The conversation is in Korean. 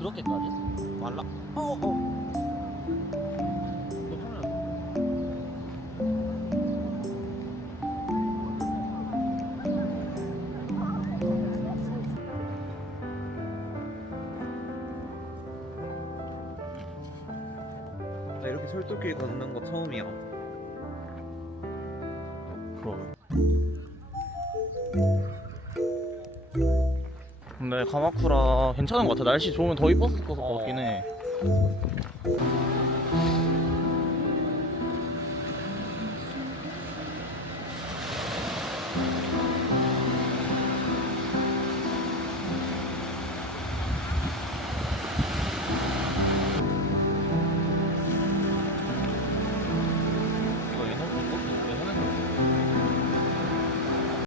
그렇게까지? 말라. 나 이렇게 철도길 걷는 거 처음이야. 그럼. 근데 가마쿠라 괜찮은 것 같아. 날씨 좋으면 더 이뻤을 것 같긴 해.